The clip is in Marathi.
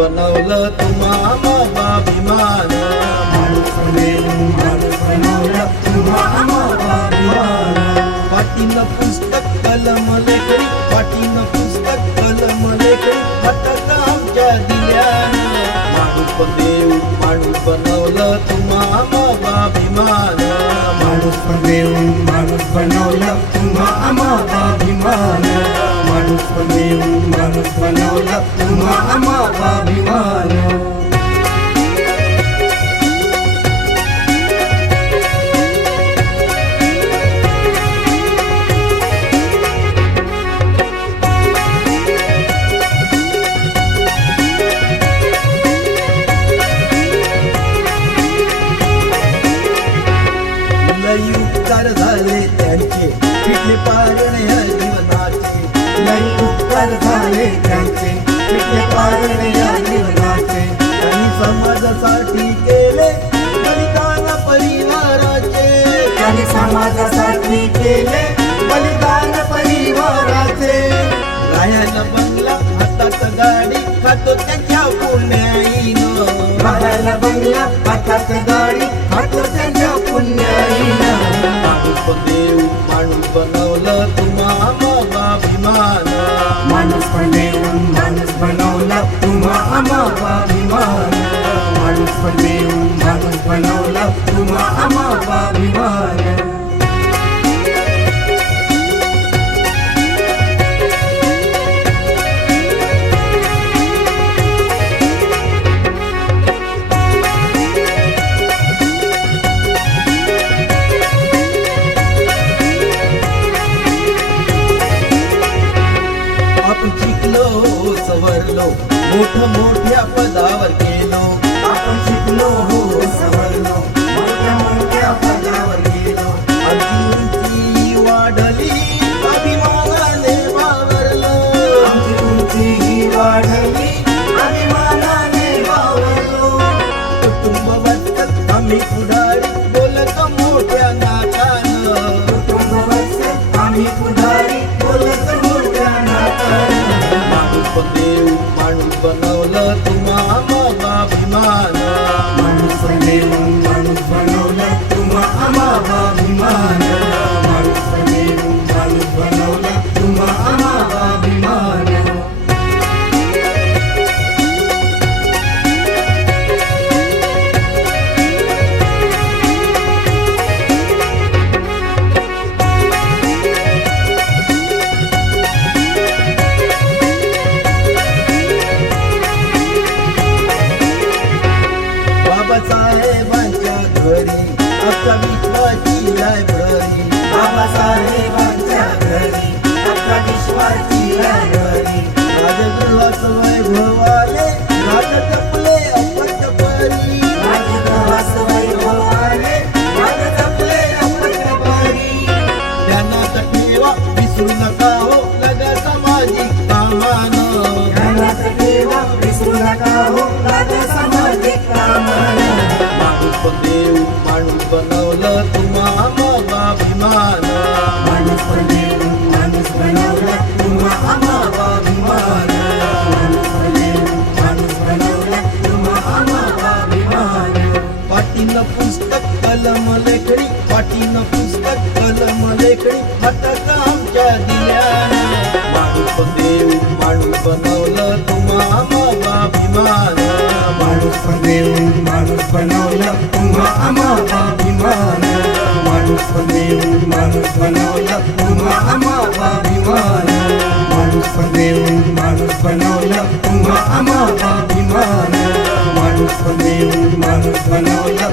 बनवलं तुम्हा बाभिमान, माणूस बनवलं तुम्हा बाभिमान. पाठीनं पुस्तक कलम लेकरी, पाठीनं पुस्तक कलम लेकरी, हातात आमच्या दिल्यानं माणूस बनवलं तुम्हा बाभिमान, माणूस बनवलं तुम्हा बाभिमान. माणूस बनवलं तुम्हा बाभिमान. लई उपकार झाले त्यांचे, पिठले पारणे या जीवनाचे. लई उपकार झाले त्यांचे, पिठले पारणे या जीवनाचे. त्यांनी समाजासाठी केले बलिदान परिवाराचे, त्यांनी समाजासाठी केले बलिदान परिवाराचे. राहायला बंगला हातात गाडी, खातो त्यांच्या पुण्याईनं. राहायला बंगला हातात गाडी, खातो त्यांच्या पुण्याईनं. माणूस बनवलं तुम्हा बाभिमान, माणूस बनवलं तुम्हा बाभिमान. माणूस बनवलं तुम्हा बाभिमान. आपण शिकलो सवरलो, मोठ्या पदावर गेलो. आपण शिकलो हो सवरलो, मोठ्या पदावर गेलो. आमची उंची वाढली, अभिमानाने वावरलो. आमची उंची वाढली, अभिमानाने वावरलो. कुटुंब वाचत आम्ही पुढारी, बोलत मोठ्या नाकानं. कुटुंब वाचत आम्ही पुढारी, बोलत मोठ्या नाकानं. माणूस बनवलं तुम्हा बाभिमान, माणूस बनवलं तुम्हा बाभिमान. माणूस बनवलं तुम्हा बाभिमान. बाबासाहेबांच्या घरी अख्खा विश्वाची लायब्ररी. बाबासाहेबांच्या घरी अख्खा विश्वाची लायब्ररी. राजगृहात वैभव आले, राज जपले अपत्यपरी. राजगृहात वैभव आले, राज जपले अपत्यपरी. ध्यानात ठेवा विसरू नका हो, लगा सामाजिक कामानं. ध्यानात ठेवा विसरू नका हो, लागा सामाजिक कामानं. माणूस बनवलं तुम्हा बाभिमान, माणूस बनवलं तुम्हा बाभिमान. माणूस बनवलं तुम्हा बाभिमान. पाठीनं पुस्तक कलम लेकरी, पाठीनं पुस्तक कलम लेकरी, हातात आमच्या दिल्यानं माणूस बनवलं तुम्हा बाभिमान. माणूस बनवलं तुम्हा बाभिमान. माणूस बनवलं तुम्हा बाभिमान. माणूस बनवलं तुम्हा बाभिमान. माणूस बनवलं